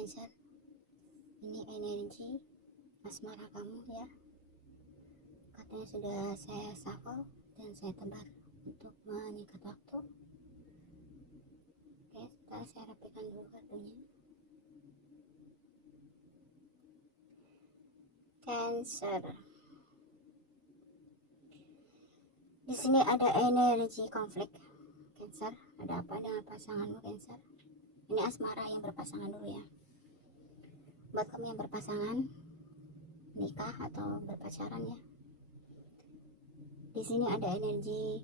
Cancer, ini energi asmara kamu ya. Katanya sudah saya shuffle dan saya tebar untuk meningkat waktu. Oke, setelah saya rapikan dulu kartunya. Cancer, di sini ada energi konflik. Cancer, ada apa dengan pasanganmu Cancer? Ini asmara yang berpasangan dulu ya. Buat kamu yang berpasangan, nikah atau berpacaran ya. Di sini ada energi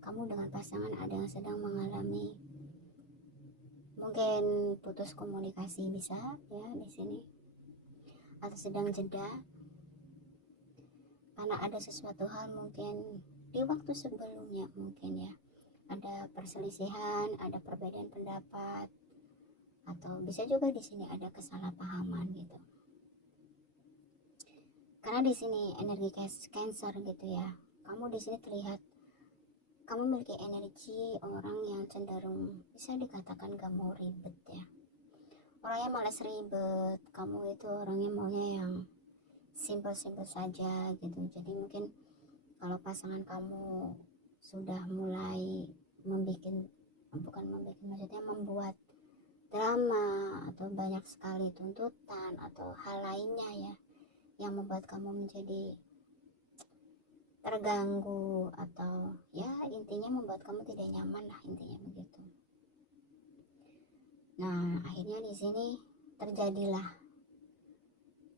kamu dengan pasangan ada yang sedang mengalami mungkin putus komunikasi, bisa ya di sini, atau sedang jeda karena ada sesuatu hal mungkin di waktu sebelumnya, mungkin ya ada perselisihan, ada perbedaan pendapat, atau bisa juga di sini ada kesalahpahaman gitu. Karena di sini energi Cancer gitu ya, kamu di sini terlihat kamu memiliki energi orang yang cenderung bisa dikatakan gak mau ribet ya, orangnya malas ribet. Kamu itu orangnya maunya yang simple-simple saja gitu. Jadi mungkin kalau pasangan kamu sudah mulai membuat drama atau banyak sekali tuntutan atau hal lainnya ya yang membuat kamu menjadi terganggu, atau ya intinya membuat kamu tidak nyaman lah, intinya begitu. Nah, akhirnya di sini terjadilah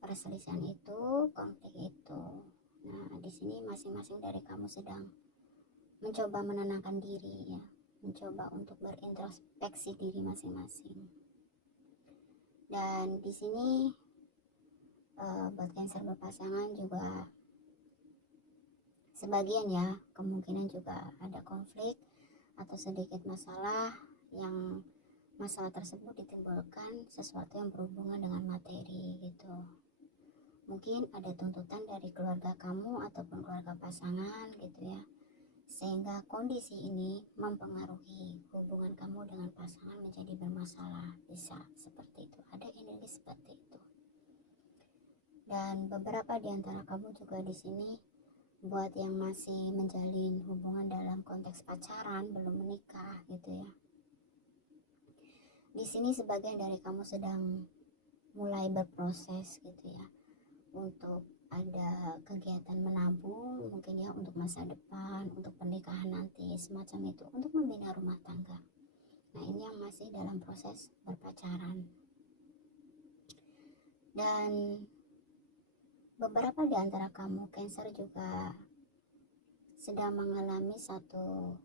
perselisihan itu, konflik itu. Nah, di sini masing-masing dari kamu sedang mencoba menenangkan diri ya, mencoba untuk berintrospeksi diri masing-masing. Dan di sini buat Cancer berpasangan juga sebagian ya, kemungkinan juga ada konflik atau sedikit masalah yang masalah tersebut ditimbulkan sesuatu yang berhubungan dengan materi gitu. Mungkin ada tuntutan dari keluarga kamu ataupun keluarga pasangan gitu ya, sehingga kondisi ini mempengaruhi hubungan kamu dengan pasangan menjadi bermasalah. Bisa seperti itu, ada energi seperti itu. Dan beberapa di antara kamu juga di sini buat yang masih menjalin hubungan dalam konteks pacaran, belum menikah gitu ya. Di sini sebagian dari kamu sedang mulai berproses gitu ya, untuk ada kegiatan menabung mungkin ya untuk masa depan, untuk pernikahan nanti, semacam itu, untuk membina rumah tangga. Nah, ini yang masih dalam proses berpacaran. Dan beberapa di antara kamu Cancer juga sedang mengalami satu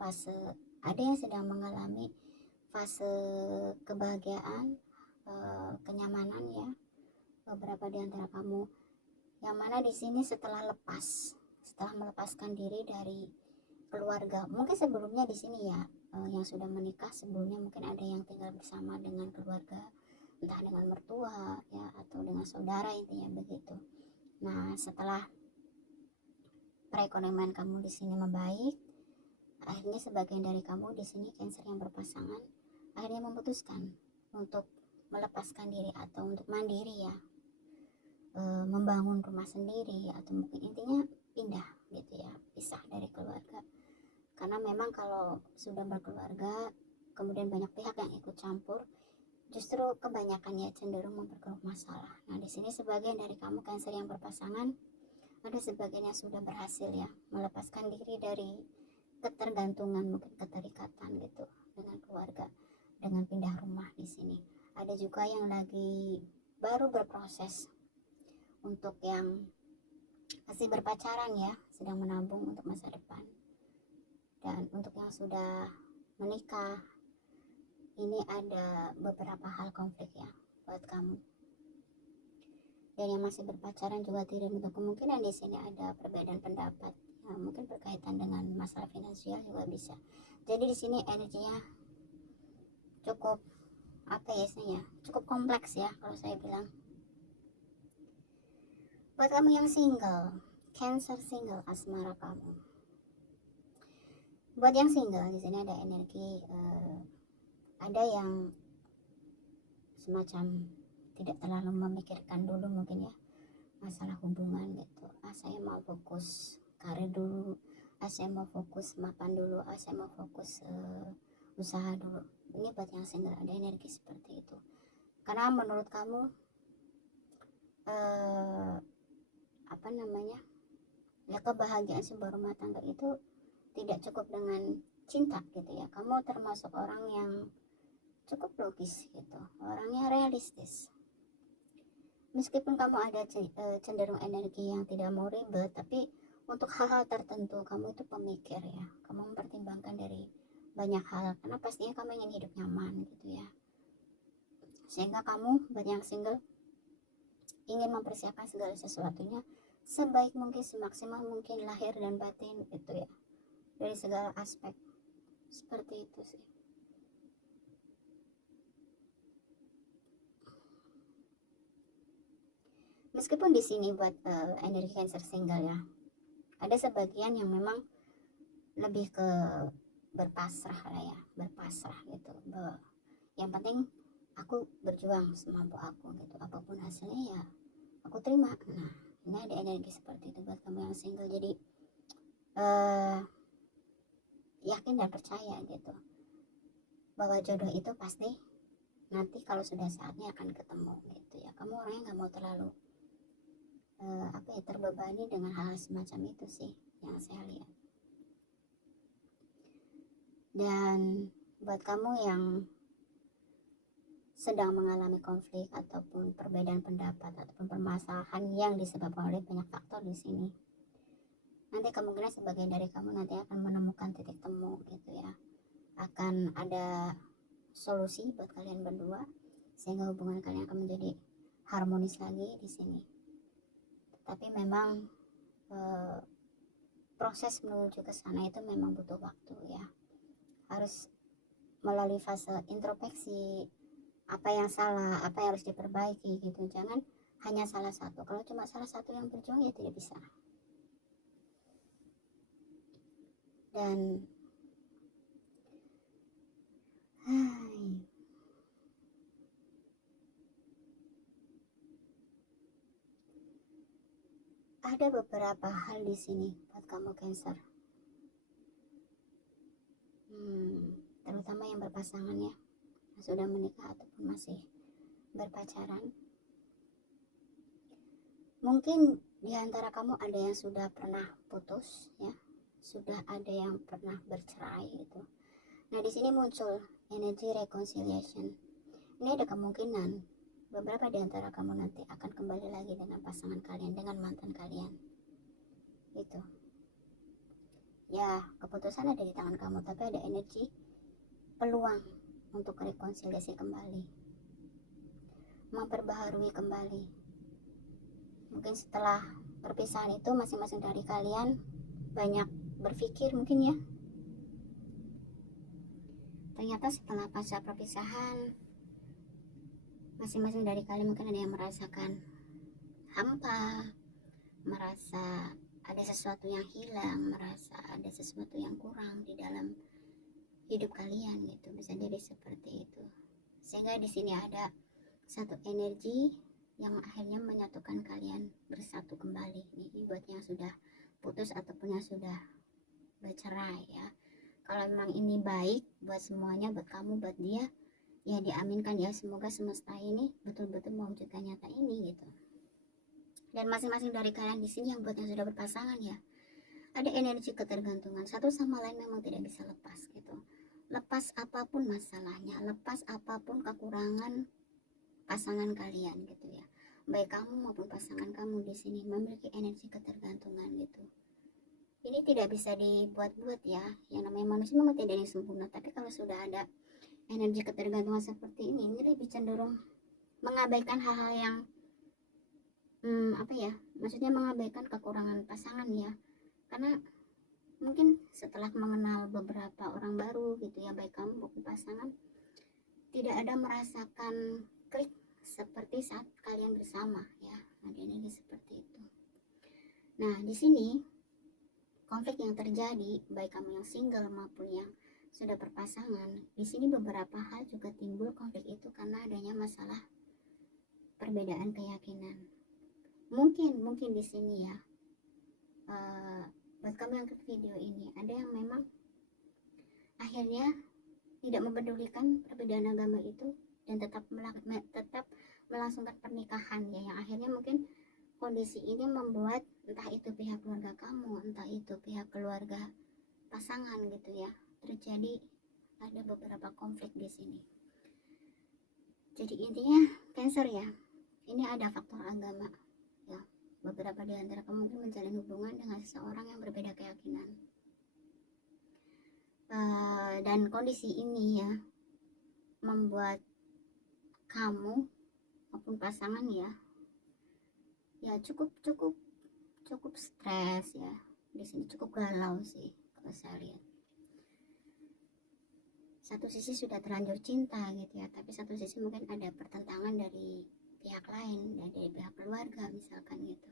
fase, ada yang sedang mengalami fase kebahagiaan, kenyamanan ya. Beberapa di antara kamu yang mana di sini setelah melepaskan diri dari keluarga, mungkin sebelumnya di sini ya, yang sudah menikah sebelumnya mungkin ada yang tinggal bersama dengan keluarga, entah dengan mertua ya atau dengan saudara, intinya begitu. Nah, setelah perekonomian kamu di sini membaik, akhirnya sebagian dari kamu di sini Cancer yang berpasangan akhirnya memutuskan untuk melepaskan diri atau untuk mandiri ya, membangun rumah sendiri, atau mungkin intinya pindah gitu ya, pisah dari keluarga. Karena memang kalau sudah berkeluarga kemudian banyak pihak yang ikut campur, justru kebanyakan ya cenderung memperkeruh masalah. Nah, di sini sebagian dari kamu Cancer yang berpasangan, ada sebagian yang sudah berhasil ya melepaskan diri dari ketergantungan, mungkin keterikatan gitu dengan keluarga, dengan pindah rumah di sini. Ada juga yang lagi baru berproses untuk yang masih berpacaran ya, sedang menabung untuk masa depan. Dan untuk yang sudah menikah, ini ada beberapa hal konflik ya buat kamu. Dan yang masih berpacaran juga tidak menutup kemungkinan di sini ada perbedaan pendapat. Ya, mungkin berkaitan dengan masalah finansial juga bisa. Jadi di sini energinya cukup cukup kompleks ya kalau saya bilang. Buat kamu yang single, Cancer single asmara kamu. Buat yang single di sini ada energi, ada yang semacam tidak terlalu memikirkan dulu mungkin ya masalah hubungan gitu. Saya mau fokus karir dulu, saya mau fokus mapan dulu, saya mau fokus usaha dulu. Ini buat yang single ada energi seperti itu, karena menurut kamu apa namanya ya, kebahagiaan sebuah rumah tangga itu tidak cukup dengan cinta gitu ya. Kamu termasuk orang yang cukup logis gitu, orangnya realistis. Meskipun kamu ada cenderung energi yang tidak mau ribet, tapi untuk hal-hal tertentu kamu itu pemikir ya, kamu mempertimbangkan dari banyak hal, karena pastinya kamu ingin hidup nyaman gitu ya. Sehingga kamu buat yang single ingin mempersiapkan segala sesuatunya sebaik mungkin, semaksimal mungkin lahir dan batin gitu ya, dari segala aspek. Seperti itu sih. Meskipun di sini buat energi Cancer single ya, ada sebagian yang memang lebih ke berpasrah lah ya, berpasrah gitu. Yang penting aku berjuang semampu aku gitu, apapun hasilnya ya aku terima. Nah, ini ada energi seperti itu buat kamu yang single. Jadi yakin dan percaya gitu bahwa jodoh itu pasti nanti kalau sudah saatnya akan ketemu gitu ya. Kamu orangnya nggak mau terlalu terbebani dengan hal semacam itu sih yang saya lihat. Dan buat kamu yang sedang mengalami konflik ataupun perbedaan pendapat ataupun permasalahan yang disebabkan oleh banyak faktor di sini, nanti kemungkinan sebagian dari kamu nanti akan menemukan titik temu gitu ya, akan ada solusi buat kalian berdua sehingga hubungan kalian akan menjadi harmonis lagi di sini. Tapi memang proses menuju ke sana itu memang butuh waktu ya, harus melalui fase introspeksi, apa yang salah, apa yang harus diperbaiki gitu. Jangan hanya salah satu, kalau cuma salah satu yang berjuang ya tidak bisa. Dan ada beberapa hal di sini buat kamu Cancer, terutama yang berpasangan ya, yang sudah menikah ataupun masih berpacaran. Mungkin di antara kamu ada yang sudah pernah putus ya, sudah ada yang pernah bercerai gitu. Nah, di sini muncul energi reconciliation. Ini ada kemungkinan beberapa di antara kamu nanti akan kembali lagi dengan pasangan kalian, dengan mantan kalian. Gitu. Ya, keputusan ada di tangan kamu, tapi ada energi peluang untuk rekonsiliasi kembali, memperbaharui kembali. Mungkin setelah perpisahan itu masing-masing dari kalian banyak berpikir mungkin ya, ternyata setelah pasca perpisahan masing-masing dari kalian mungkin ada yang merasakan hampa, merasa ada sesuatu yang hilang, merasa ada sesuatu yang kurang di dalam hidup kalian gitu, bisa jadi seperti itu. Sehingga di sini ada satu energi yang akhirnya menyatukan kalian bersatu kembali. Ini buat yang sudah putus ataupun yang sudah bercerai ya. Kalau memang ini baik buat semuanya, buat kamu, buat dia, ya diaminkan ya, semoga semesta ini betul-betul mewujudkan nyata ini gitu. Dan masing-masing dari kalian di sini yang buat yang sudah berpasangan ya, ada energi ketergantungan satu sama lain, memang tidak bisa lepas gitu. Lepas apapun masalahnya, lepas apapun kekurangan pasangan kalian gitu ya, baik kamu maupun pasangan kamu di sini memiliki energi ketergantungan gitu. Ini tidak bisa dibuat-buat ya, yang namanya manusia memang tidak ada yang sempurna, tapi kalau sudah ada energi ketergantungan seperti ini lebih cenderung mengabaikan hal-hal yang maksudnya mengabaikan kekurangan pasangan ya, karena mungkin setelah mengenal beberapa orang baru gitu ya, baik kamu maupun pasangan, tidak ada merasakan klik seperti saat kalian bersama ya, ada energi seperti itu. Nah, di sini konflik yang terjadi, baik kamu yang single maupun yang sudah berpasangan, di sini beberapa hal juga timbul konflik itu karena adanya masalah perbedaan keyakinan. Mungkin di sini ya, buat kamu yang ke video ini, ada yang memang akhirnya tidak mempedulikan perbedaan agama itu dan tetap melangsungkan pernikahan ya, yang akhirnya mungkin kondisi ini membuat entah itu pihak keluarga kamu, entah itu pihak keluarga pasangan gitu ya, terjadi ada beberapa konflik di sini. Jadi intinya Cancer ya, ini ada faktor agama ya. Beberapa di antara kamu mungkin menjalin hubungan dengan seseorang yang berbeda keyakinan. Dan kondisi ini ya membuat kamu maupun pasangan ya cukup stres ya. Di sini cukup galau sih kalau saya lihat. Satu sisi sudah terlanjur cinta gitu ya, tapi satu sisi mungkin ada pertentangan dari pihak lain, dari pihak keluarga misalkan gitu.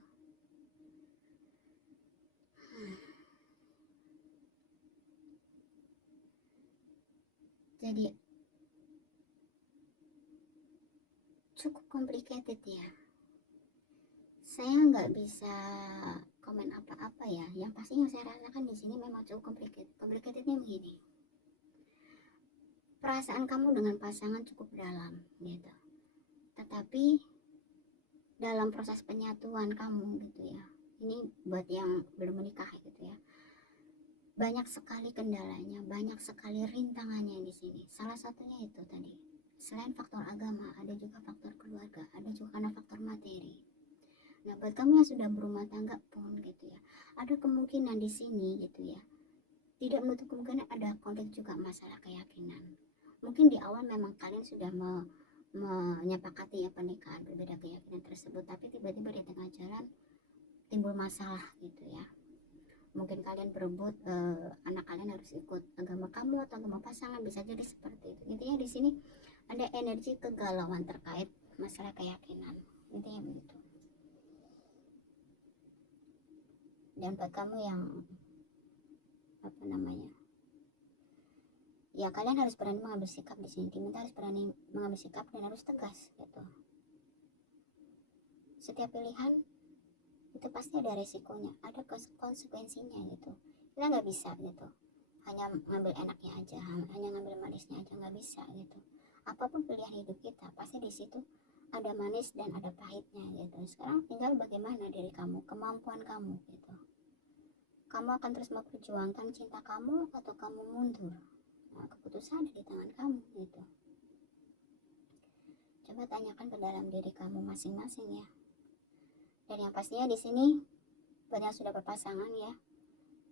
Jadi cukup complicated ya. Saya nggak bisa komen apa-apa ya. Yang pasti yang saya rasakan di sini memang cukup complicated. Complicatednya begini. Perasaan kamu dengan pasangan cukup dalam gitu. Tetapi dalam proses penyatuan kamu gitu ya. Ini buat yang belum menikah gitu ya. Banyak sekali kendalanya, banyak sekali rintangannya di sini. Salah satunya itu tadi. Selain faktor agama, ada juga faktor keluarga, ada juga karena faktor materi. Nah, buat kamu yang sudah berumah tangga pun gitu ya, ada kemungkinan di sini gitu ya. Tidak menutup kemungkinan ada konflik juga masalah keyakinan. Mungkin di awal memang kalian sudah menyepakati ya pernikahan berbeda keyakinan tersebut, tapi tiba-tiba di tengah jalan timbul masalah gitu ya. Mungkin kalian berebut anak kalian harus ikut agama kamu atau agama pasangan, bisa jadi seperti itu. Intinya di sini ada energi kegalauan terkait masalah keyakinan, intinya begitu. Dan buat kamu yang ya kalian harus berani mengambil sikap di sini. Diminta harus berani mengambil sikap dan harus tegas gitu. Setiap pilihan itu pasti ada resikonya, ada konsekuensinya gitu. Kita nggak bisa gitu hanya ngambil enaknya aja, hanya ngambil manisnya aja, nggak bisa gitu. Apapun pilihan hidup kita pasti di situ ada manis dan ada pahitnya gitu. Sekarang tinggal bagaimana diri kamu, kemampuan kamu gitu. Kamu akan terus memperjuangkan cinta kamu atau kamu mundur. Nah, keputusan ada di tangan kamu gitu. Coba tanyakan ke dalam diri kamu masing-masing ya. Dan yang pastinya di sini buat yang sudah berpasangan ya,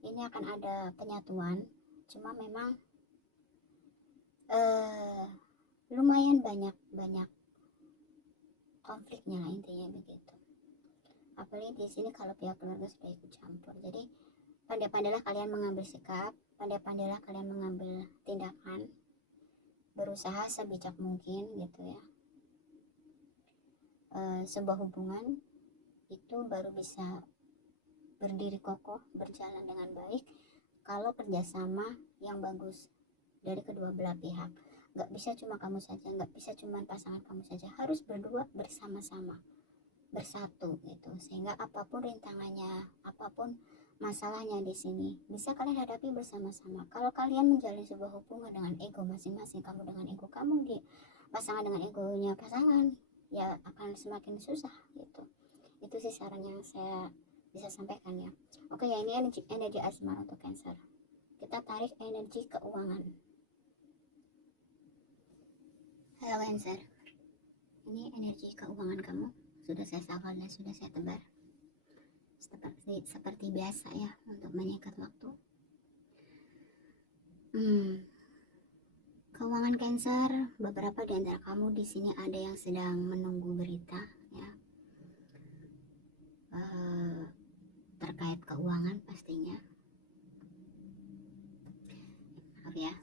ini akan ada penyatuan. Cuma memang lumayan banyak konfliknya lah, intinya begitu. Apalagi di sini kalau pihak keluarga sudah ikut campur. Jadi pandai-pandailah kalian mengambil sikap, pandai-pandailah kalian mengambil tindakan, berusaha sebijak mungkin gitu ya. Sebuah hubungan itu baru bisa berdiri kokoh, berjalan dengan baik kalau kerjasama yang bagus dari kedua belah pihak. Gak bisa cuma kamu saja, gak bisa cuma pasangan kamu saja, harus berdua bersama-sama, bersatu gitu, sehingga apapun rintangannya, apapun masalahnya di sini bisa kalian hadapi bersama-sama. Kalau kalian menjalin sebuah hubungan dengan ego masing-masing, kamu dengan ego kamu, di pasangan dengan egonya pasangan, ya akan semakin susah gitu. Itu sih saran yang saya bisa sampaikan ya. Oke ya, ini energi asmara untuk Cancer. Kita tarik energi keuangan. Halo Cancer, ini energi keuangan kamu sudah saya safal dan sudah saya tebar seperti biasa ya, untuk menyingkat waktu. Keuangan Cancer, beberapa di antara kamu di sini ada yang sedang menunggu berita ya, terkait keuangan pastinya. Maaf ya,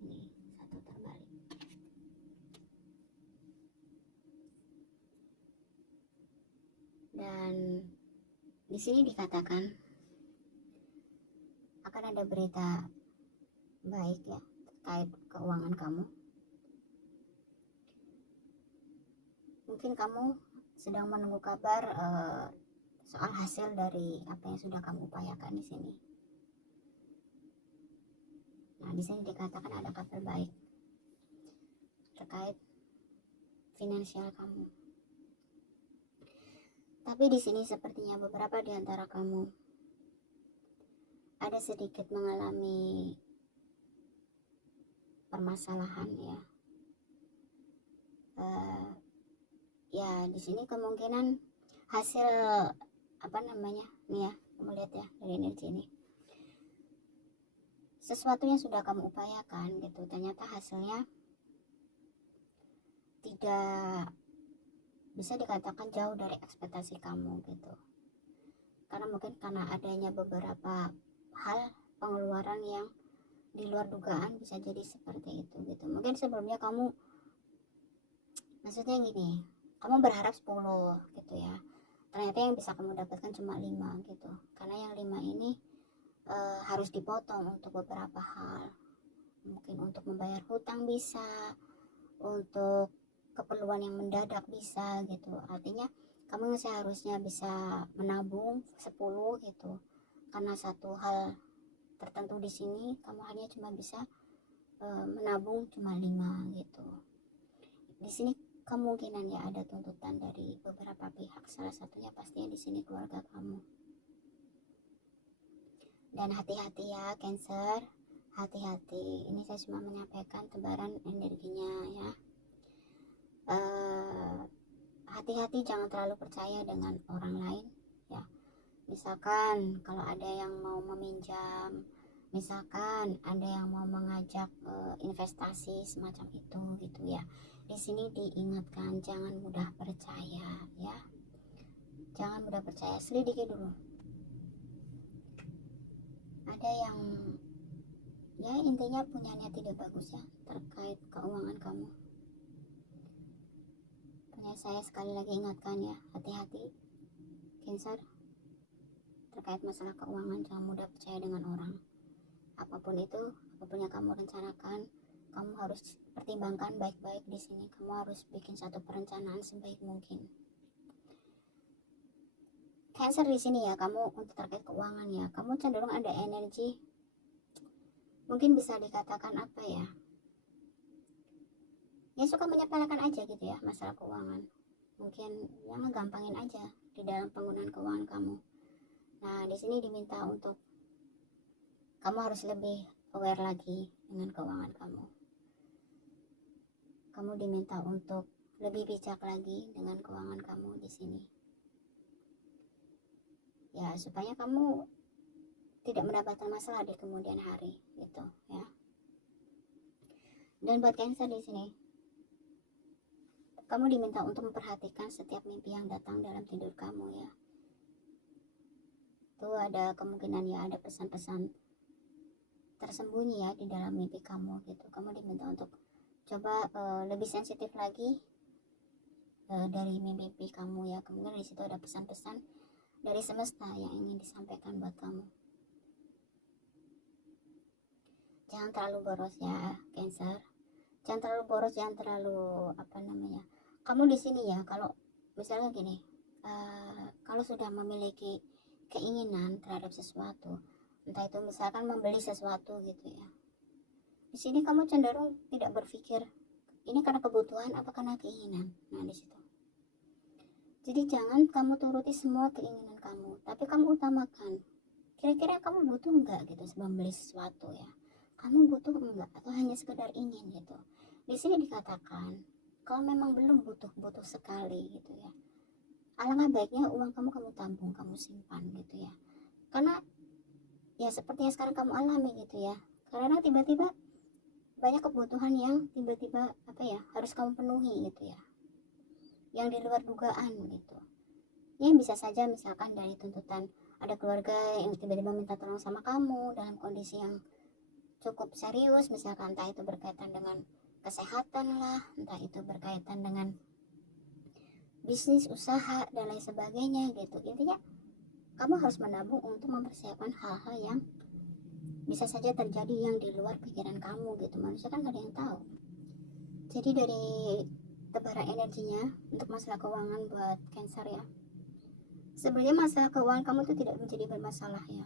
ini satu terbalik. Dan di sini dikatakan akan ada berita baik ya, terkait keuangan kamu. Mungkin kamu sedang menunggu kabar soal hasil dari apa yang sudah kamu upayakan di sini. Nah, di sini dikatakan ada kabar baik terkait finansial kamu. Tapi di sini sepertinya beberapa di antara kamu ada sedikit mengalami permasalahan ya. Ya di sini kemungkinan hasil nih ya, kamu lihat ya dari energi ini, sesuatu yang sudah kamu upayakan gitu ternyata hasilnya tidak bisa dikatakan jauh dari ekspektasi kamu gitu, karena adanya beberapa hal pengeluaran yang di luar dugaan, bisa jadi seperti itu gitu. Mungkin sebelumnya kamu, maksudnya gini, kamu berharap 10 gitu ya, ternyata yang bisa kamu dapatkan cuma 5 gitu, karena yang 5 ini harus dipotong untuk beberapa hal, mungkin untuk membayar hutang bisa, untuk keperluan yang mendadak bisa gitu. Artinya kamu seharusnya bisa menabung 10 gitu, karena satu hal tertentu di sini kamu hanya cuma bisa menabung cuma 5 gitu. Di sini kemungkinan ya ada tuntutan dari beberapa pihak, salah satunya pastinya di sini keluarga kamu. Dan hati-hati ya Cancer, hati-hati. Ini saya cuma menyampaikan tebaran energinya ya. Hati-hati, jangan terlalu percaya dengan orang lain ya. Misalkan kalau ada yang mau meminjam, misalkan ada yang mau mengajak investasi semacam itu gitu ya, di sini diingatkan jangan mudah percaya ya, jangan mudah percaya, selidiki dulu. Ada yang ya intinya punya niat tidak bagus ya terkait keuangan kamu. Punya saya sekali lagi ingatkan ya, hati-hati Cancer terkait masalah keuangan, jangan mudah percaya dengan orang. Apapun itu, apapun yang kamu rencanakan, kamu harus pertimbangkan baik-baik di sini. Kamu harus bikin satu perencanaan sebaik mungkin. Cancer di sini ya, kamu untuk terkait keuangan ya, kamu cenderung ada energi, mungkin bisa dikatakan apa ya, ya suka menyepelekan aja gitu ya masalah keuangan. Mungkin ya ngegampangin aja di dalam penggunaan keuangan kamu. Nah, di sini diminta untuk kamu harus lebih aware lagi dengan keuangan kamu. Kamu diminta untuk lebih bijak lagi dengan keuangan kamu di sini. Ya, supaya kamu tidak mendapatkan masalah di kemudian hari gitu ya. Dan buat Cancer di sini, kamu diminta untuk memperhatikan setiap mimpi yang datang dalam tidur kamu ya. Itu ada kemungkinan ya ada pesan-pesan tersembunyi ya di dalam mimpi kamu gitu. Kamu diminta untuk coba lebih sensitif lagi dari mimpi kamu ya. Kemudian di situ ada pesan-pesan dari semesta yang ingin disampaikan buat kamu. Jangan terlalu boros ya Cancer, jangan terlalu boros, jangan terlalu kamu di sini ya, kalau misalnya gini, kalau sudah memiliki keinginan terhadap sesuatu, entah itu misalkan membeli sesuatu gitu ya, di sini kamu cenderung tidak berpikir ini karena kebutuhan apa karena keinginan. Nah di situ, jadi jangan kamu turuti semua keinginan kamu, tapi kamu utamakan kira-kira kamu butuh enggak gitu sebelum beli sesuatu ya. Kamu butuh enggak atau hanya sekedar ingin gitu. Di sini dikatakan kalau memang belum butuh sekali gitu ya, alangkah baiknya uang kamu tabung, kamu simpan gitu ya. Karena ya seperti yang sekarang kamu alami gitu ya, karena tiba-tiba banyak kebutuhan yang tiba-tiba harus kamu penuhi gitu ya, yang di luar dugaan gitu. Yang bisa saja misalkan dari tuntutan ada keluarga yang tiba-tiba minta tolong sama kamu dalam kondisi yang cukup serius, misalkan entah itu berkaitan dengan kesehatan lah, entah itu berkaitan dengan bisnis, usaha, dan lain sebagainya gitu. Intinya kamu harus menabung untuk mempersiapkan hal-hal yang bisa saja terjadi yang di luar pikiran kamu gitu. Manusia kan gak ada yang tahu. Jadi dari tebaran energinya untuk masalah keuangan buat Cancer ya, sebenarnya masalah keuangan kamu itu tidak menjadi bermasalah ya,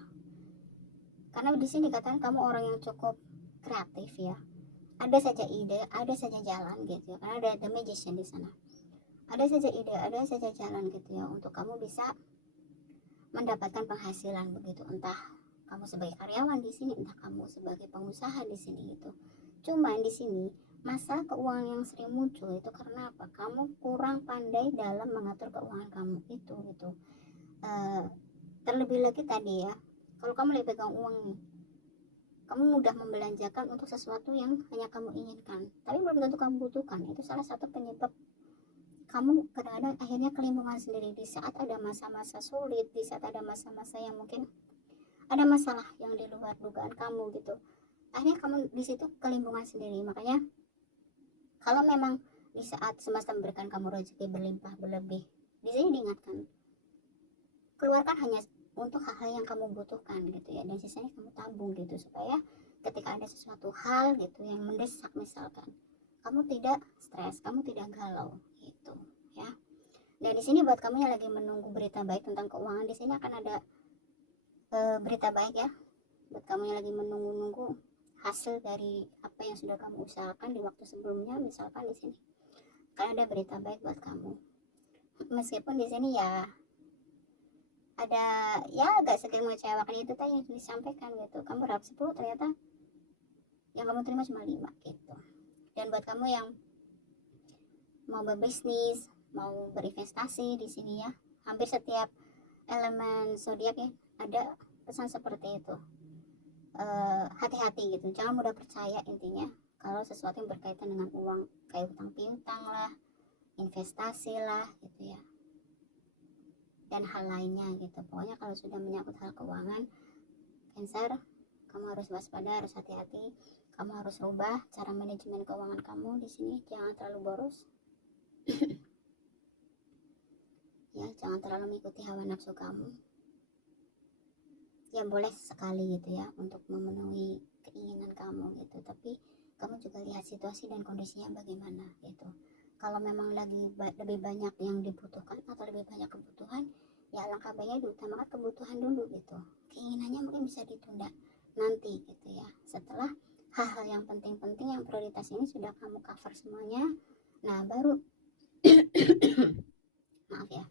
karena di sini dikatakan kamu orang yang cukup kreatif ya, ada saja ide, ada saja jalan gitu ya, karena ada the magician di sana, ada saja ide, ada saja jalan gitu ya, untuk kamu bisa mendapatkan penghasilan begitu, entah kamu sebagai karyawan di sini, entah kamu sebagai pengusaha di sini gitu. Cuman di sini masalah keuangan yang sering muncul itu karena apa? Kamu kurang pandai dalam mengatur keuangan kamu itu gitu. Terlebih lagi tadi ya, kalau kamu lagi pegang uang nih, kamu mudah membelanjakan untuk sesuatu yang hanya kamu inginkan, tapi belum tentu kamu butuhkan. Itu salah satu penyebab kamu kadang-kadang akhirnya kelimpungan sendiri di saat ada masa-masa sulit, di saat ada masa-masa yang mungkin ada masalah yang di luar dugaan kamu gitu. Akhirnya kamu di situ kelimpungan sendiri. Makanya kalau memang di saat semesta memberikan kamu rezeki berlimpah berlebih, di sini diingatkan, keluarkan hanya untuk hal-hal yang kamu butuhkan gitu ya, dan sisanya kamu tabung gitu, supaya ketika ada sesuatu hal gitu yang mendesak misalkan, kamu tidak stres, kamu tidak galau gitu ya. Dan di sini buat kamu yang lagi menunggu berita baik tentang keuangan, di sini akan ada berita baik ya buat kamu yang lagi menunggu-nunggu hasil dari apa yang sudah kamu usahakan di waktu sebelumnya. Misalkan di sini kan ada berita baik buat kamu, meskipun di sini ya ada ya agak sedikit mengecewakan itu tadi yang disampaikan gitu, kamu berharap 10 ternyata yang kamu terima cuma 5 gitu. Dan buat kamu yang mau berbisnis, mau berinvestasi di sini ya, hampir setiap elemen zodiak ya ada pesan seperti itu. Hati-hati gitu, jangan mudah percaya intinya kalau sesuatu yang berkaitan dengan uang, kayak utang piutang lah, investasi lah gitu ya, dan hal lainnya gitu. Pokoknya kalau sudah menyangkut hal keuangan Cancer, kamu harus waspada, harus hati-hati. Kamu harus rubah cara manajemen keuangan kamu di sini, jangan terlalu boros. Ya, jangan terlalu mengikuti hawa nafsu kamu. Ya boleh sekali gitu ya untuk memenuhi keinginan kamu gitu, tapi kamu juga lihat situasi dan kondisinya bagaimana gitu. Kalau memang lagi lebih banyak yang dibutuhkan atau lebih banyak kebutuhan, ya alangkah baiknya diutamakan kebutuhan dulu gitu. Keinginannya mungkin bisa ditunda nanti gitu ya, setelah hal-hal yang penting-penting yang prioritas ini sudah kamu cover semuanya. Nah baru maaf ya,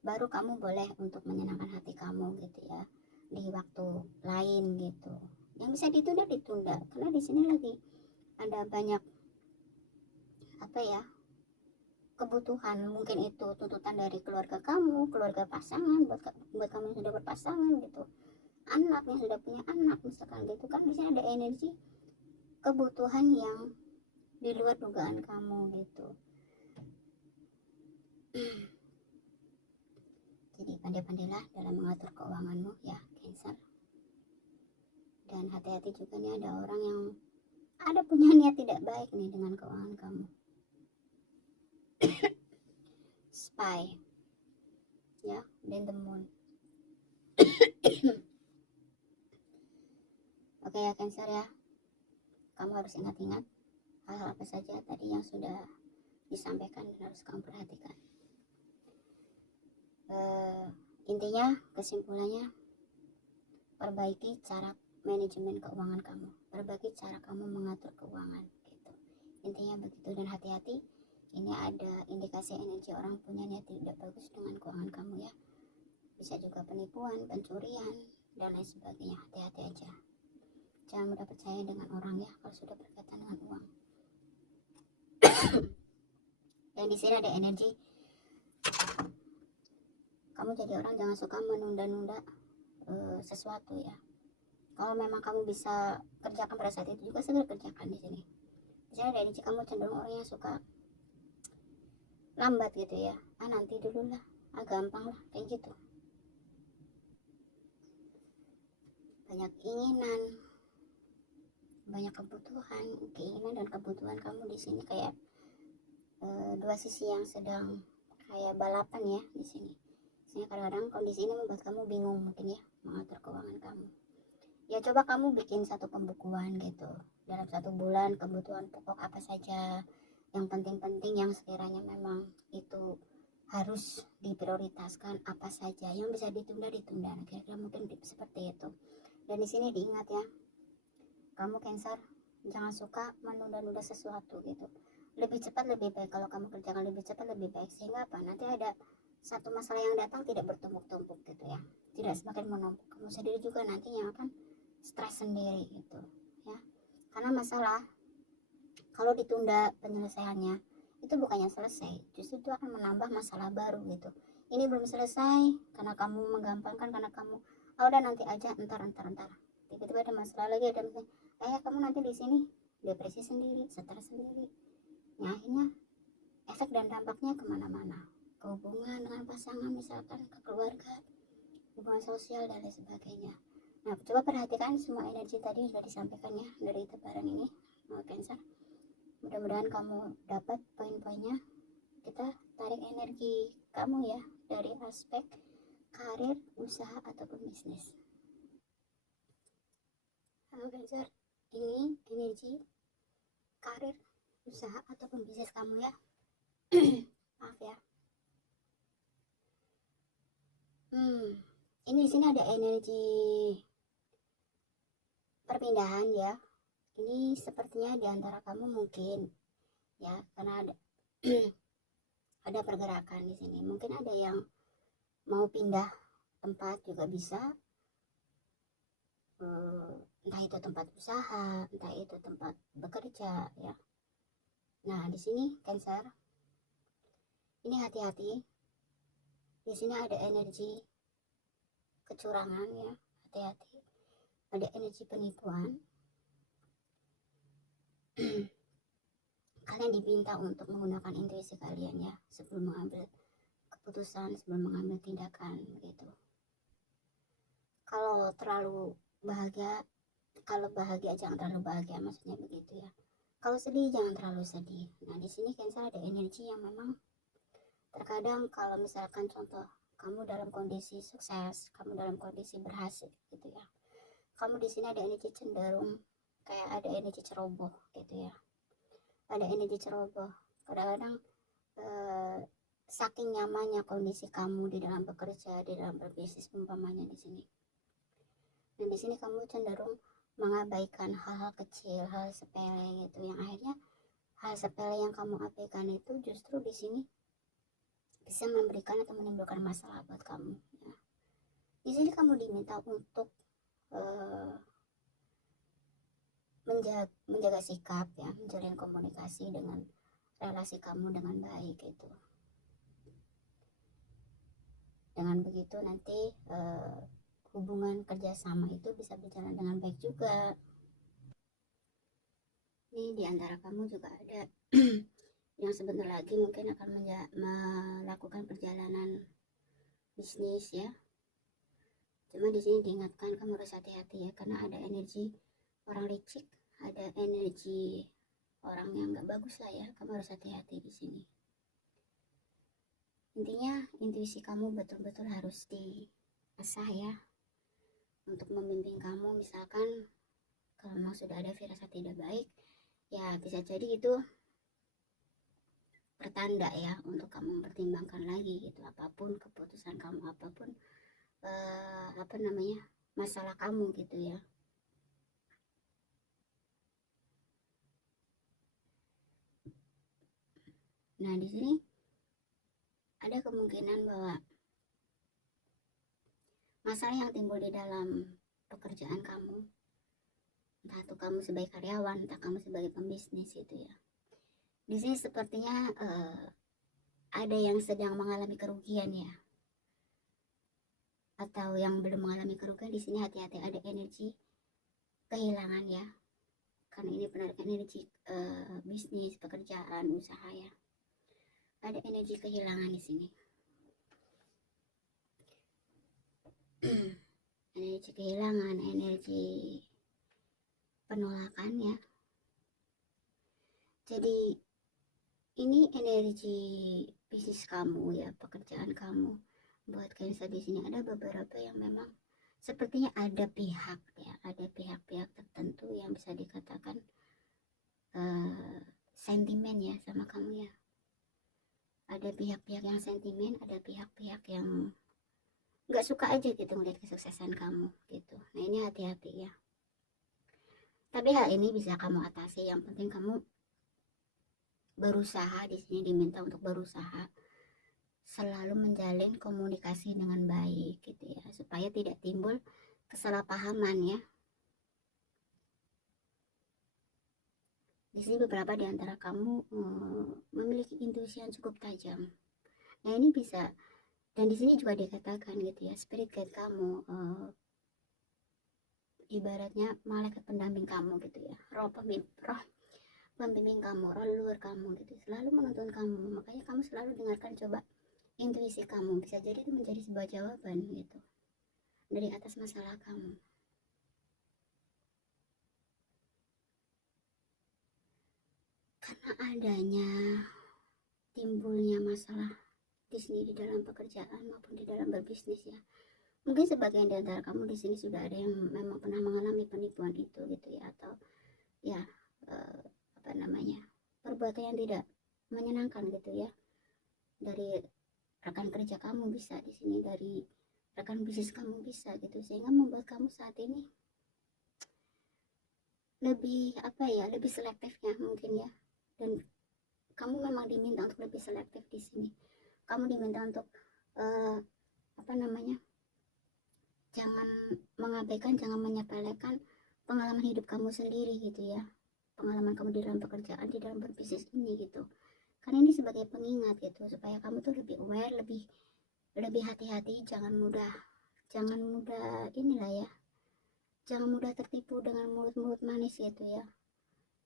baru kamu boleh untuk menyenangkan hati kamu gitu ya di waktu lain gitu. Yang bisa ditunda, karena di sini lagi ada banyak apa ya, kebutuhan, mungkin itu tuntutan dari keluarga kamu, keluarga pasangan, buat kamu yang sudah berpasangan gitu, anak yang sudah punya anak misalkan gitu kan, bisa ada energi kebutuhan yang di luar dugaan kamu gitu. Jadi pandai-pandailah dalam mengatur keuanganmu ya Cancer. Dan hati-hati juga nih, ada orang yang ada punya niat tidak baik nih dengan keuangan kamu. Spy ya, dan the moon. Oke ya Cancer ya, kamu harus ingat-ingat hal-hal apa saja tadi yang sudah disampaikan dan harus kamu perhatikan. Intinya kesimpulannya, perbaiki cara manajemen keuangan kamu, perbaiki cara kamu mengatur keuangan gitu. Intinya begitu, dan hati-hati, ini ada indikasi energi orang punya niat tidak bagus dengan keuangan kamu ya. Bisa juga penipuan, pencurian, dan lain sebagainya. Hati-hati aja, jangan mudah percaya dengan orang ya kalau sudah berkaitan dengan uang. Dan di sini ada energi kamu jadi orang jangan suka menunda-nunda sesuatu ya. Kalau memang kamu bisa kerjakan pada saat itu juga segera kerjakan di sini. Di sini ada energi kamu cenderung orang yang suka lambat gitu ya. Nanti dulu lah, gampang lah kayak gitu. Banyak keinginan, banyak kebutuhan, keinginan dan kebutuhan kamu di sini kayak dua sisi yang sedang kayak balapan ya di sini. Sehingga kadang-kadang kondisi ini membuat kamu bingung mungkin ya mengatur keuangan kamu. Ya coba kamu bikin satu pembukuan gitu, dalam 1 bulan kebutuhan pokok apa saja, yang penting-penting, yang sekiranya memang itu harus diprioritaskan apa saja, yang bisa ditunda ditunda. Nah, kira-kira mungkin seperti itu. Dan di sini diingat ya, kamu Cancer jangan suka menunda-nunda sesuatu gitu. Lebih cepat lebih baik, kalau kamu kerjakan lebih cepat lebih baik, sehingga apa, nanti ada satu masalah yang datang tidak bertumpuk-tumpuk gitu ya, tidak semakin menumpuk. Kamu sendiri juga nantinya akan stres sendiri gitu ya, karena masalah kalau ditunda penyelesaiannya itu bukannya selesai, justru itu akan menambah masalah baru gitu. Ini belum selesai karena kamu menggampangkan, karena kamu udah nanti aja, entar, tiba-tiba ada masalah lagi, ada misalnya kamu nanti di sini depresi sendiri, stres sendiri. Nah, akhirnya efek dan dampaknya kemana-mana, ke hubungan dengan pasangan, misalkan ke keluarga, hubungan sosial dan lain sebagainya. Nah, coba perhatikan semua energi tadi yang sudah disampaikan ya dari tebaran ini, Cancer. Mudah-mudahan kamu dapat poin-poinnya. Kita tarik energi kamu ya dari aspek karir, usaha ataupun bisnis. Halo Cancer, ini energi karir, usaha ataupun bisnis kamu ya. Maaf ya. Ini di sini ada energi perpindahan ya. Ini sepertinya di antara kamu mungkin ya, karena ada ada pergerakan di sini. Mungkin ada yang mau pindah tempat juga bisa, entah itu tempat usaha, entah itu tempat bekerja ya. Nah, di sini Cancer, ini hati-hati. Di sini ada energi kecurangan ya, hati-hati. Ada energi penipuan. Kalian diminta untuk menggunakan intuisi kalian ya, sebelum mengambil keputusan, sebelum mengambil tindakan gitu. Kalau terlalu bahagia, kalau bahagia jangan terlalu bahagia, maksudnya begitu ya. Kalau sedih jangan terlalu sedih. Nah, di sini Cancer ada energi yang memang terkadang kalau misalkan contoh kamu dalam kondisi sukses, kamu dalam kondisi berhasil gitu ya, kamu di sini ada energi cenderung kayak ada energi ceroboh gitu ya, ada energi ceroboh. Kadang-kadang saking nyamannya kondisi kamu di dalam bekerja, di dalam berbisnis umpamanya di sini. Dan di sini kamu cenderung mengabaikan hal-hal kecil, hal sepele gitu, yang akhirnya hal sepele yang kamu abaikan itu justru di sini bisa memberikan atau menimbulkan masalah buat kamu ya. Di sini kamu diminta untuk menjaga sikap ya, menjalin komunikasi dengan relasi kamu dengan baik gitu. Dengan begitu nanti hubungan kerjasama itu bisa berjalan dengan baik juga. Ini diantara kamu juga ada yang sebentar lagi mungkin akan melakukan perjalanan bisnis ya. Cuma di sini diingatkan kamu harus hati-hati ya, karena ada energi orang licik, ada energi orang yang nggak bagus lah ya. Kamu harus hati-hati di sini. Intinya intuisi kamu betul-betul harus diasah ya, untuk membimbing kamu. Misalkan kalau memang sudah ada firasat tidak baik, ya bisa jadi itu pertanda ya untuk kamu mempertimbangkan lagi gitu, apapun keputusan kamu, apapun masalah kamu gitu ya. Nah, di sini ada kemungkinan bahwa masalah yang timbul di dalam pekerjaan kamu, entah itu kamu sebagai karyawan, entah kamu sebagai pembisnis gitu ya. Di sini sepertinya ada yang sedang mengalami kerugian ya, atau yang belum mengalami kerugian. Di sini hati-hati, ada energi kehilangan ya, karena ini benar energi bisnis, pekerjaan, usaha ya. Ada energi kehilangan di sini. Energi kehilangan, energi penolakan ya. Jadi ini energi bisnis kamu ya, pekerjaan kamu. Buat Cancer di sini ada beberapa yang memang sepertinya ada pihak ya, ada pihak-pihak tertentu yang bisa dikatakan sentimen ya sama kamu ya. Ada pihak-pihak yang sentimen, ada pihak-pihak yang nggak suka aja gitu melihat kesuksesan kamu gitu. Nah ini hati-hati ya. Tapi hal ini bisa kamu atasi. Yang penting kamu berusaha, di sini diminta untuk berusaha selalu menjalin komunikasi dengan baik gitu ya, supaya tidak timbul kesalahpahaman ya. Di sini beberapa di antara kamu memiliki intuisi yang cukup tajam. Nah ini bisa, dan di sini juga dikatakan gitu ya, spirit guide kamu ibaratnya malaikat pendamping kamu gitu ya, roh pembimbing kamu, roh leluhur kamu gitu, selalu menuntun kamu. Makanya kamu selalu dengarkan coba intuisi kamu, bisa jadi itu menjadi sebuah jawaban gitu dari atas masalah kamu. Karena adanya timbulnya masalah di sini di dalam pekerjaan maupun di dalam berbisnis ya, mungkin sebagian di antara kamu di sini sudah ada yang memang pernah mengalami penipuan itu gitu ya, atau ya eh, apa namanya, perbuatan yang tidak menyenangkan gitu ya, dari rekan kerja kamu bisa di sini, dari rekan bisnis kamu bisa gitu, sehingga membuat kamu saat ini lebih apa ya, lebih selektifnya mungkin ya. Dan kamu memang diminta untuk lebih selektif di sini. Kamu diminta untuk uh, apa namanya, jangan mengabaikan, jangan menyepelekan pengalaman hidup kamu sendiri gitu ya, pengalaman kamu di dalam pekerjaan, di dalam berbisnis ini gitu. Karena ini sebagai pengingat gitu, supaya kamu tuh lebih aware, lebih lebih hati-hati, jangan mudah inilah ya, jangan mudah tertipu dengan mulut-mulut manis gitu ya,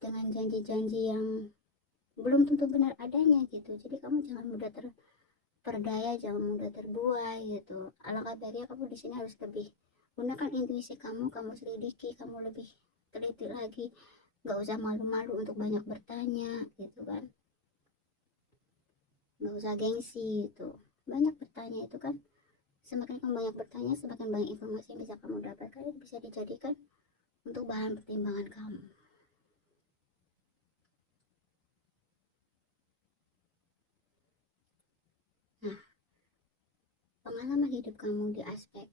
dengan janji-janji yang belum tentu benar adanya gitu. Jadi kamu jangan mudah terperdaya, jangan mudah terbuai gitu. Alangkah baiknya kamu di sini harus lebih gunakan intuisi kamu, kamu selidiki, kamu lebih teliti lagi, nggak usah malu-malu untuk banyak bertanya gitu kan, nggak usah gengsi gitu. Banyak bertanya itu kan, semakin kamu banyak bertanya, semakin banyak informasi yang bisa kamu dapatkan, itu bisa dijadikan untuk bahan pertimbangan kamu. Nah, pengalaman hidup kamu di aspek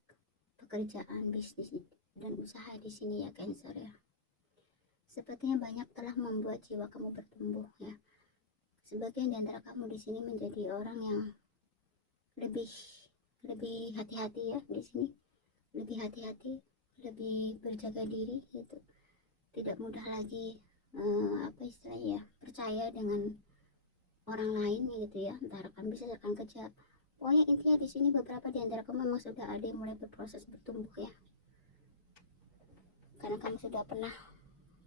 pekerjaan, bisnis, dan usaha di sini ya Cancer ya, sepertinya banyak telah membuat jiwa kamu bertumbuh ya. Sebagian di antara kamu di sini menjadi orang yang lebih lebih hati-hati ya di sini, lebih hati-hati, lebih berjaga diri gitu. Tidak mudah lagi apa istilahnya ya, percaya dengan orang lain gitu ya, entah rekan bisnis, rekan kerja. Pokoknya intinya di sini beberapa di antara kamu memang sudah ada yang mulai berproses bertumbuh ya. Karena kamu sudah pernah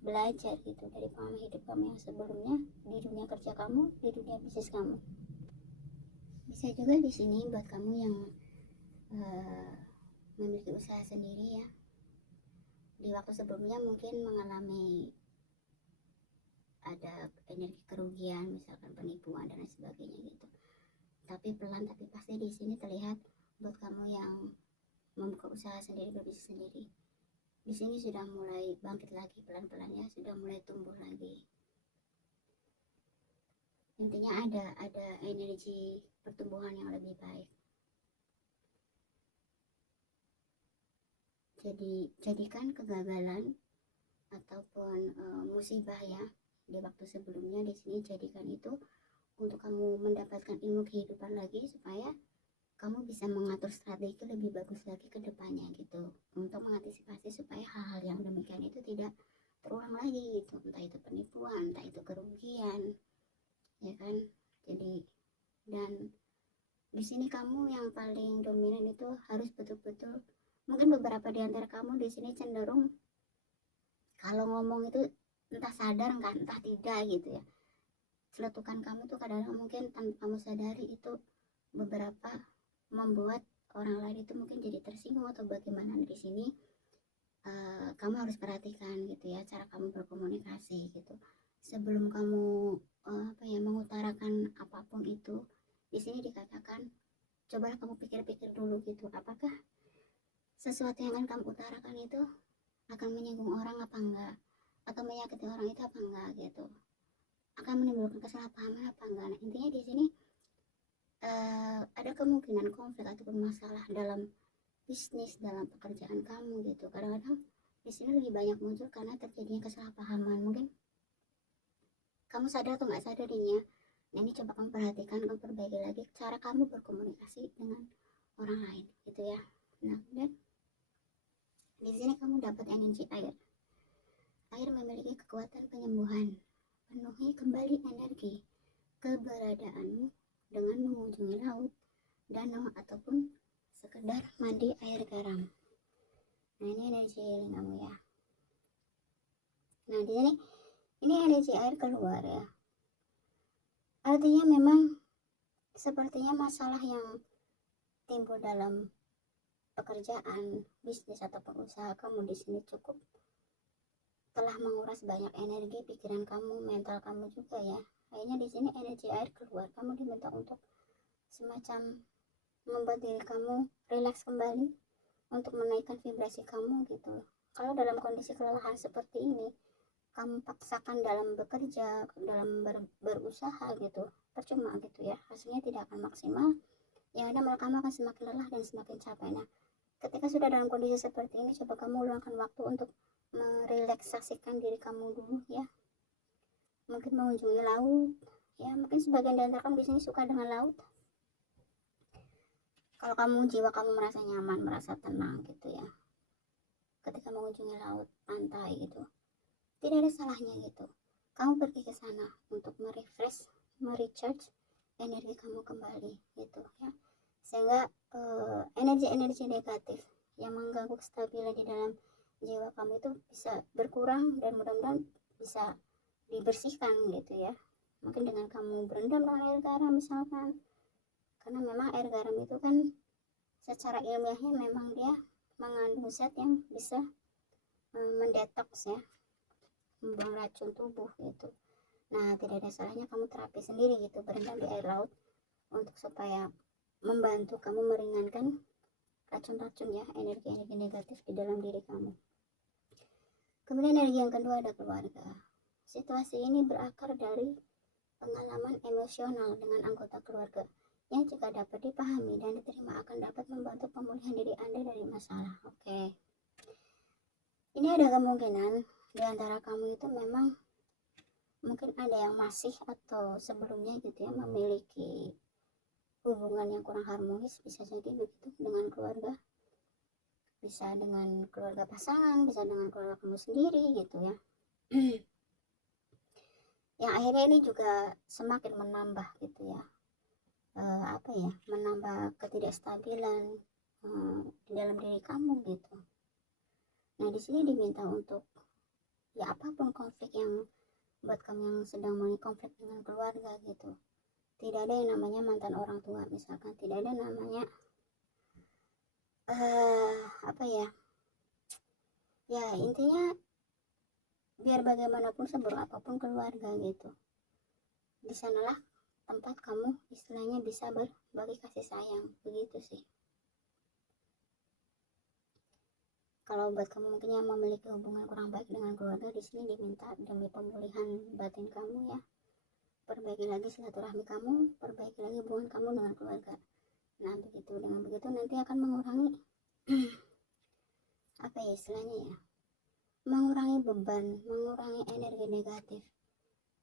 belajar gitu dari pengalaman hidup kamu yang sebelumnya, di dunia kerja kamu, di dunia bisnis kamu. Bisa juga di sini buat kamu yang memiliki usaha sendiri ya, di waktu sebelumnya mungkin mengalami ada energi kerugian, misalkan penipuan dan lain sebagainya gitu. Tapi pelan tapi pasti di sini terlihat buat kamu yang membuka usaha sendiri, berbisnis sendiri, di sini sudah mulai bangkit lagi pelan-pelan ya, sudah mulai tumbuh lagi. Intinya ada energi pertumbuhan yang lebih baik. Jadi jadikan kegagalan ataupun musibah ya di waktu sebelumnya, di sini jadikan itu untuk kamu mendapatkan ilmu kehidupan lagi, supaya kamu bisa mengatur strategi lebih bagus lagi ke depannya gitu, untuk mengantisipasi supaya hal-hal yang demikian itu tidak terulang lagi gitu, entah itu penipuan, entah itu kerugian ya kan. Jadi, dan di sini kamu yang paling dominan itu harus betul-betul, mungkin beberapa di antara kamu di sini cenderung kalau ngomong itu entah sadar kan entah tidak gitu ya, celetukan kamu tuh kadang-kadang mungkin tanpa kamu sadari itu beberapa membuat orang lain itu mungkin jadi tersinggung atau bagaimana. Di sini kamu harus perhatikan gitu ya, cara kamu berkomunikasi gitu sebelum kamu apa ya, mengutarakan apapun itu. Di sini dikatakan cobalah kamu pikir-pikir dulu gitu, apakah sesuatu yang akan kamu utarakan itu akan menyinggung orang apa enggak, atau menyakiti orang itu apa enggak gitu, akan menimbulkan kesalahpahaman apa enggak. Nah intinya di sini ada kemungkinan konflik ataupun masalah dalam bisnis, dalam pekerjaan kamu gitu. Kadang-kadang di sini lebih banyak muncul karena terjadinya kesalahpahaman. Mungkin kamu sadar atau nggak sadar ini ya. Nah ini coba kamu perhatikan, kamu perbaiki lagi cara kamu berkomunikasi dengan orang lain gitu ya. Nah kemudian di sini kamu dapat energi air. Air memiliki kekuatan penyembuhan. Penuhi kembali energi keberadaanmu dengan mengunjungi laut, danau, ataupun sekedar mandi air garam. Nah ini energi healing kamu ya. Nah di sini ini energi air keluar ya. Artinya memang sepertinya masalah yang timbul dalam pekerjaan, bisnis ataupun usaha kamu di sini cukup telah menguras banyak energi pikiran kamu, mental kamu juga ya. Akhirnya di sini energi air keluar. Kamu diminta untuk semacam membuat diri kamu rileks kembali, untuk menaikkan vibrasi kamu gitu. Kalau dalam kondisi kelelahan seperti ini, kamu paksakan dalam bekerja, dalam berusaha gitu, percuma gitu ya, hasilnya tidak akan maksimal. Yang ada malah kamu akan semakin lelah dan semakin capek. Nah ketika sudah dalam kondisi seperti ini, coba kamu luangkan waktu untuk merelaksasikan diri kamu dulu ya. Mungkin mengunjungi laut ya, mungkin sebagian dari kamu di sini suka dengan laut. Kalau kamu jiwa kamu merasa nyaman, merasa tenang gitu ya, ketika mengunjungi laut, pantai gitu, tidak ada salahnya gitu kamu pergi ke sana untuk merefresh, merecharge energi kamu kembali gitu ya, sehingga energi-energi negatif yang mengganggu kestabilan di dalam jiwa kamu itu bisa berkurang dan mudah-mudahan bisa dibersihkan gitu ya. Mungkin dengan kamu berendam dengan air garam misalkan, karena memang air garam itu kan secara ilmiahnya memang dia mengandung zat yang bisa mendetoks ya, membuang racun tubuh gitu. Nah tidak ada salahnya kamu terapi sendiri gitu, berendam di air laut untuk supaya membantu kamu meringankan racun-racun ya, energi-energi negatif di dalam diri kamu. Kemudian energi yang kedua ada keluarga. Situasi ini berakar dari pengalaman emosional dengan anggota keluarga yang jika dapat dipahami dan diterima akan dapat membantu pemulihan diri Anda dari masalah. Oke. Ini ada kemungkinan di antara kamu itu memang mungkin ada yang masih atau sebelumnya gitu ya memiliki hubungan yang kurang harmonis, bisa jadi begitu dengan keluarga, bisa dengan keluarga pasangan, bisa dengan keluarga kamu sendiri gitu ya. Yang akhirnya ini juga semakin menambah gitu ya, menambah ketidakstabilan di dalam diri kamu gitu. Nah di sini diminta untuk ya apapun konflik yang buat kamu yang sedang mengalami konflik dengan keluarga gitu, tidak ada yang namanya mantan orang tua misalkan, tidak ada namanya ya intinya biar bagaimanapun seburuk apapun keluarga gitu, di sanalah tempat kamu istilahnya bisa berbagi kasih sayang begitu sih. Kalau buat kamu mungkin yang memiliki hubungan kurang baik dengan keluarga, di sini diminta demi pemulihan batin kamu ya, perbaiki lagi silaturahmi kamu, perbaiki lagi hubungan kamu dengan keluarga. Nah begitu, dengan begitu nanti akan mengurangi istilahnya ya, mengurangi beban, mengurangi energi negatif.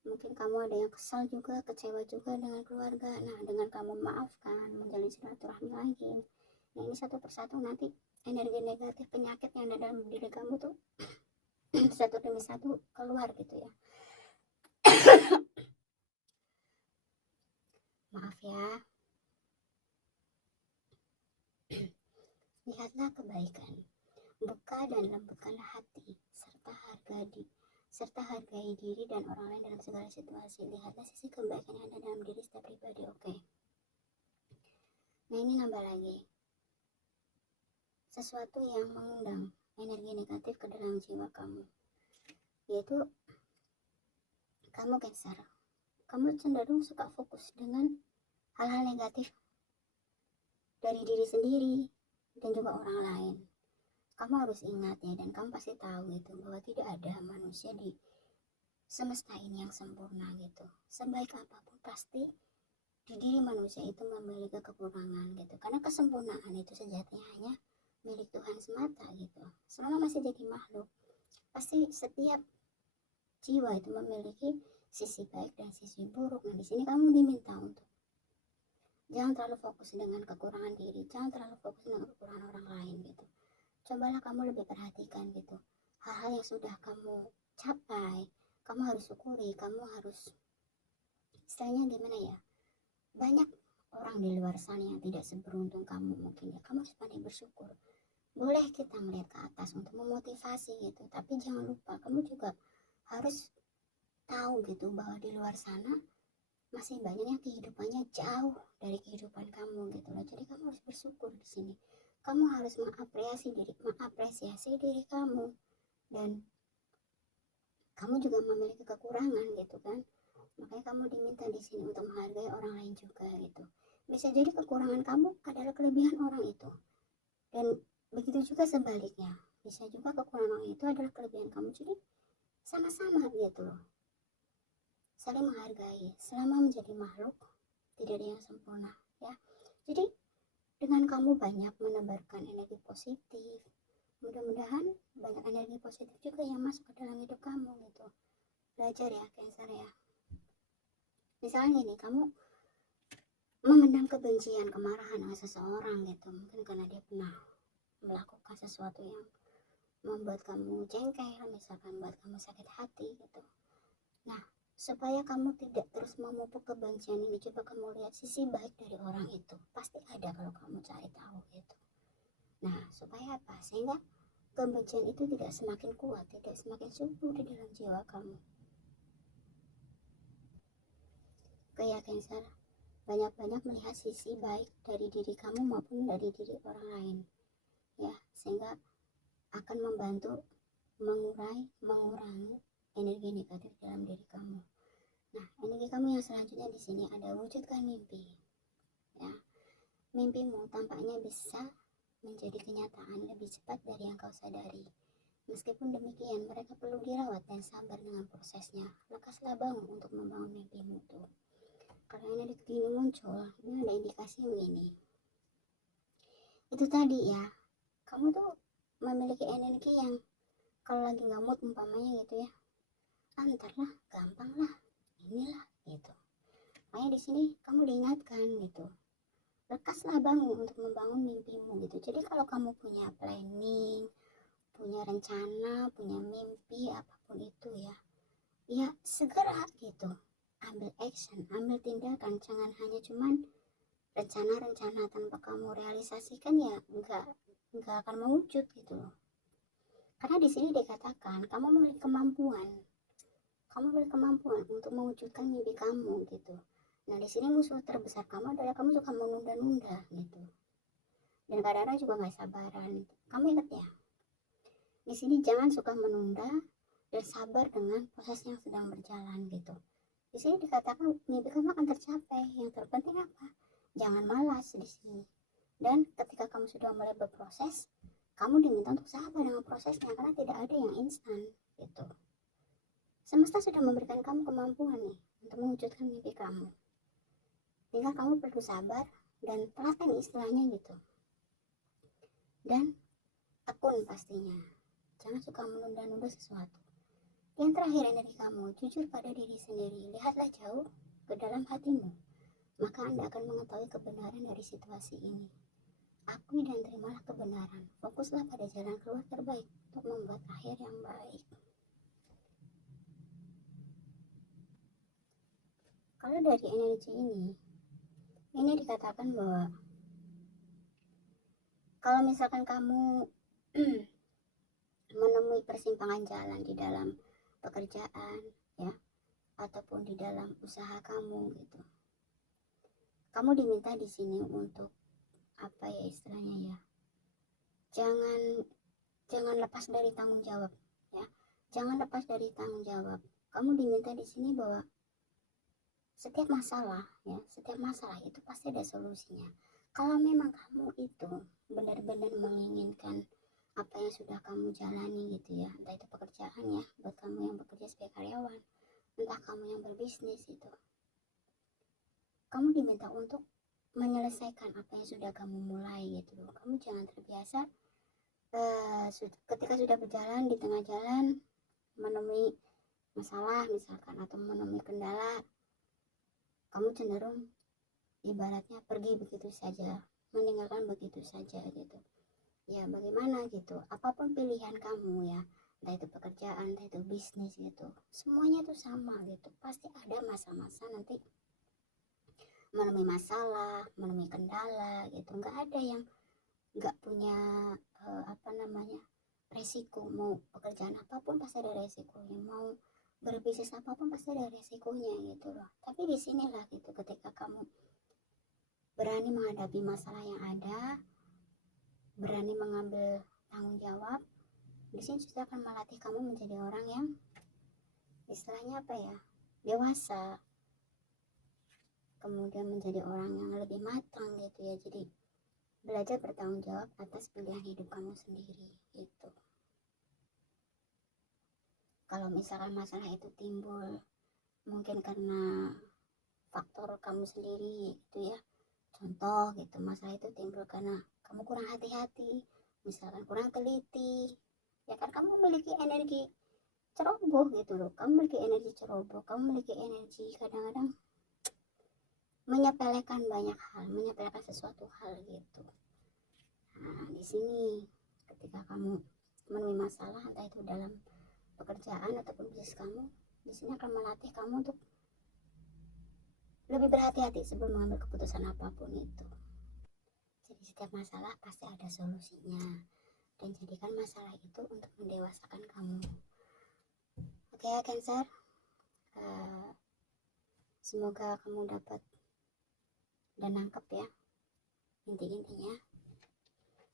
Mungkin kamu ada yang kesal juga, kecewa juga dengan keluarga. Nah dengan kamu maafkan, menjalin silaturahmi lagi, nah ini satu persatu nanti energi negatif, penyakit yang ada dalam diri kamu tuh satu demi satu keluar gitu ya. Maaf ya. Lihatlah kebaikan, buka dan lembutkanlah hati, serta hargai diri dan orang lain dalam segala situasi. Lihatlah sisi kebaikan yang ada dalam diri setiap pribadi. Oke. Nah ini nambah lagi sesuatu yang mengundang energi negatif ke dalam jiwa kamu, yaitu kamu Cancer. Kamu cenderung suka fokus dengan hal-hal negatif dari diri sendiri dan juga orang lain. kamu harus ingat ya, dan kamu pasti tahu gitu bahwa tidak ada manusia di semesta ini yang sempurna gitu. Sebaik apapun pasti di diri manusia itu memiliki kekurangan gitu, karena kesempurnaan itu sejatinya hanya milik Tuhan semata gitu. Selama masih jadi makhluk, pasti setiap jiwa itu memiliki sisi baik dan sisi buruk. Nah, di sini kamu diminta untuk jangan terlalu fokus dengan kekurangan diri, jangan terlalu fokus dengan kekurangan orang lain gitu. Cobalah kamu lebih perhatikan gitu hal-hal yang sudah kamu capai. Kamu harus syukuri, kamu harus, istilahnya gimana ya, banyak orang di luar sana yang tidak seberuntung kamu mungkin ya. Kamu harus pandai bersyukur. Boleh kita melihat ke atas untuk memotivasi gitu, tapi jangan lupa kamu juga harus tahu gitu bahwa di luar sana masih banyak yang kehidupannya jauh dari kehidupan kamu gitu loh. Jadi kamu harus bersyukur di sini. Kamu harus mengapresiasi diri kamu, dan kamu juga memiliki kekurangan gitu kan. Makanya kamu diminta di sini untuk menghargai orang lain juga gitu. Bisa jadi kekurangan kamu adalah kelebihan orang itu, dan begitu juga sebaliknya, bisa juga kekurangan orang itu adalah kelebihan kamu. Jadi sama-sama gitu loh, saling menghargai. Selama menjadi makhluk tidak ada yang sempurna ya. Jadi dengan kamu banyak menebarkan energi positif, mudah-mudahan banyak energi positif juga yang masuk ke dalam hidup kamu gitu. Belajar ya Cancer ya. Misalnya ini kamu memendam kebencian, kemarahan dengan seseorang gitu, mungkin karena dia pernah melakukan sesuatu yang membuat kamu jengkel, misalkan membuat kamu sakit hati gitu. Nah, supaya kamu tidak terus memupuk kebencian ini, coba kamu lihat sisi baik dari orang itu. Pasti ada kalau kamu cari tahu gitu. Nah, supaya apa? Sehingga kebencian itu tidak semakin kuat, tidak semakin subur di dalam jiwa kamu. Kayak Cancer, banyak-banyak melihat sisi baik dari diri kamu maupun dari diri orang lain ya, sehingga akan membantu mengurangi energi negatif dalam diri kamu. Nah, energi kamu yang selanjutnya di sini ada wujudkan mimpi ya. Mimpimu tampaknya bisa menjadi kenyataan lebih cepat dari yang kau sadari. Meskipun demikian, mereka perlu dirawat dan sabar dengan prosesnya. Lekaslah bangun untuk membangun mimpimu tuh. Kalau energi ini muncul, ini ada indikasi ini. Itu tadi ya, kamu tuh memiliki energi yang kalau lagi nggak mood umpamanya gitu ya, antarlah, gampang lah, inilah gitu. Makanya di sini kamu diingatkan gitu, lekaslah bangun untuk membangun mimpimu gitu. Jadi kalau kamu punya planning, punya rencana, punya mimpi apapun itu ya, ya segera gitu ambil action, ambil tindakan. Jangan hanya cuman rencana-rencana tanpa kamu realisasikan, ya nggak akan mewujud gitu loh. Karena di sini dikatakan kamu memiliki kemampuan untuk mewujudkan mimpi kamu gitu. Nah, di sini musuh terbesar kamu adalah kamu suka menunda-nunda gitu, dan kadang-kadang juga nggak sabaran. Kamu ingat ya, di sini jangan suka menunda dan sabar dengan proses yang sedang berjalan gitu. Di sini dikatakan mimpi kamu akan tercapai. Yang terpenting apa? Jangan malas di sini. Dan ketika kamu sudah mulai berproses, kamu diminta untuk sabar dengan prosesnya, karena tidak ada yang instan gitu. Semesta sudah memberikan kamu kemampuan nih untuk mewujudkan mimpi kamu. Tinggal kamu perlu sabar dan telaten istilahnya gitu. Dan tekun pastinya. Jangan suka menunda-nunda sesuatu. Yang terakhir, energi kamu jujur pada diri sendiri. Lihatlah jauh ke dalam hatimu, maka Anda akan mengetahui kebenaran dari situasi ini. Akui dan terimalah kebenaran. Fokuslah pada jalan keluar terbaik untuk membuat akhir yang baik. Kalau dari energi ini dikatakan bahwa kalau misalkan kamu menemui persimpangan jalan di dalam pekerjaan ya, ataupun di dalam usaha kamu gitu, kamu diminta di sini untuk apa ya istilahnya ya, jangan lepas dari tanggung jawab ya, jangan lepas dari tanggung jawab. Kamu diminta di sini bahwa setiap masalah itu pasti ada solusinya. Kalau memang kamu itu benar-benar menginginkan apa yang sudah kamu jalani gitu ya, entah itu pekerjaan ya, buat kamu yang bekerja sebagai karyawan, entah kamu yang berbisnis itu, kamu diminta untuk menyelesaikan apa yang sudah kamu mulai gitu loh. Kamu jangan terbiasa ketika sudah berjalan di tengah jalan menemui masalah misalkan atau menemui kendala, kamu cenderung ibaratnya pergi begitu saja, meninggalkan begitu saja gitu. Ya bagaimana gitu, apapun pilihan kamu ya, entah itu pekerjaan, entah itu bisnis gitu, semuanya tuh sama gitu, pasti ada masa-masa nanti menemui masalah, menemui kendala gitu. Nggak ada yang nggak punya apa namanya, resiko. Mau pekerjaan apapun pasti ada resikonya, mau berbisnis apapun pasti ada resikonya gitu loh. Tapi disinilah gitu, ketika kamu berani menghadapi masalah yang ada, berani mengambil tanggung jawab, di sini juga akan melatih kamu menjadi orang yang istilahnya apa ya, dewasa, kemudian menjadi orang yang lebih matang gitu ya. Jadi belajar bertanggung jawab atas pilihan hidup kamu sendiri gitu. Kalau misalkan masalah itu timbul mungkin karena faktor kamu sendiri gitu ya, contoh gitu, masalah itu timbul karena kamu kurang hati-hati, misalkan kurang teliti, ya kan, kamu memiliki energi ceroboh gitu loh, kamu memiliki energi ceroboh, kamu memiliki energi kadang-kadang menyepelekan banyak hal, menyepelekan sesuatu hal gitu. Nah di sini ketika kamu menemui masalah, entah itu dalam pekerjaan ataupun bisnis kamu, di sini akan melatih kamu untuk lebih berhati-hati sebelum mengambil keputusan apapun itu. Jadi setiap masalah pasti ada solusinya, dan jadikan masalah itu untuk mendewasakan kamu. Oke ya Cancer, semoga kamu dapat dan nangkep ya inti-intinya.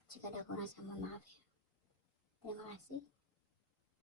Jika ada kurang, saya mohon maaf ya. Terima kasih.